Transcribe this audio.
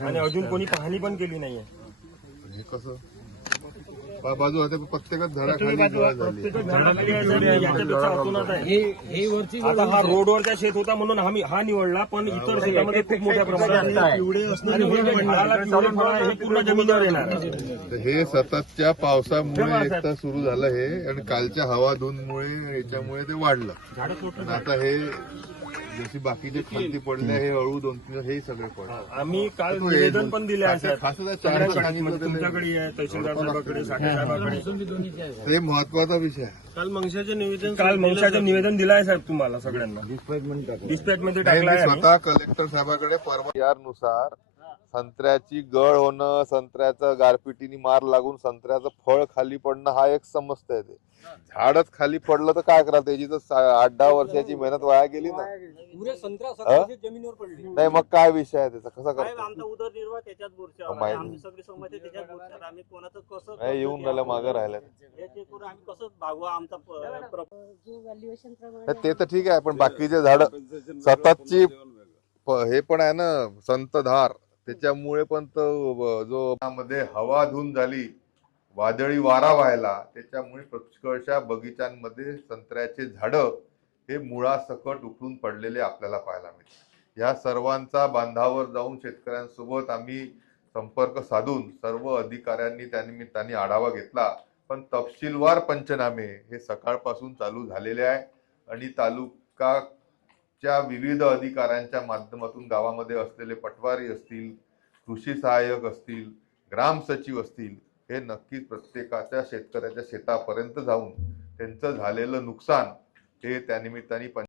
आणि अजून कोणी पाहणी पण केली नाहीये. हे कसं? बा- बाजू आता प्रत्येकच झाडाखाली गोळा झाली. झाडाखाली आहे साहेब, याच्यापेक्षा अतोनात आहे. आता हा रोडवरचा शेत होता म्हणून आम्ही हा निवडला पण इतर शेतामध्ये खूप मोठ्या प्रमाणात आहे. आणि हे जे झाडाला पिवळे फळं आहे, हे पूर्ण जमिनीवर येणार. आहे. तर हे सततच्या पावसामुळे एक तर सुरू झालं हे आणि कालच्या हवा धुंदमुळे याच्यामुळे ते वाढलं. आणि आता हे जशी बाकीचे खालती पडले हे हळू दोन तीन हे सगळे पडले. आम्ही काल निवेदन दोन- पण दिले आहे म्हणजे. तुमच्याकडे आहे तहसीलदार साहेबाकडे साठे साहेबाकडे. हे महत्त्वाचा विषय आहे. काल मंगशाचे निवेदन काल मंगशाचं निवेदन दिलं आहे साहेब तुम्हाला सगळ्यांना. डिस्पॅच मध्ये नाही, टाकलं स्वतः कलेक्टर साहेबाकडे परवा नुसार संत्र्याची गळ होणं संत्र्याचं गारपिटीने मार लागून संत्र्याचं फळ खाली पडणं हा एक समजत आहे ते. झाडच खाली पडलं तर काय करा त्याची तर सा- आठ दहा वर्षाची मेहनत वाया गेली ना. पुरे संत्रा हा? सगळ्याचे जमिनीवर पडले. नाही मग काय विषय आहे त्याचा? कसा साहेब करतो? आमचा उदरनिर्वाह त्याच्यात बोरच्यावर आहे. माहिती. आमची सगळी समस्या त्याच्यात बोरच्यावर आम्ही कोणाचं कसं नाही येऊन राहिलं मागं राहिलं हे ते करून आम्ही कसं भागवा आमचा प- प्र- जो व्हॅल्युएशन नाही, प्रमाणे ते तर ठीक आहे पण बाकीचे झाड सततची प- हे पण आहे ना संतधार. त्याच्यामुळे पण तो जो मध्ये हवा धुन झाली वादळी वारा व्हायला त्याच्यामुळे पुष्कळशा बगीचांमध्ये संत्र्याचे झाडं हे मुळासकट उकळून पडलेले आपल्याला पाहायला मिळते या सर्वांचा बांधावर जाऊन शेतकऱ्यांसोबत आम्ही संपर्क साधून सर्व अधिकाऱ्यांनी त्यानिमित्ताने आढावा घेतला. पण तपशीलवार पंचनामे हे सकाळपासून चालू झालेले आहे आणि तालुका च्या विविध अधिकाऱ्यांच्या माध्यमातून गावामध्ये असलेले पटवारी असतील कृषी सहाय्यक असतील ग्राम सचिव असतील हे नक्कीच प्रत्येकाच्या शेतकऱ्याच्या शेतापर्यंत जाऊन त्यांचं झालेलं नुकसान हे त्यानिमित्ताने पंच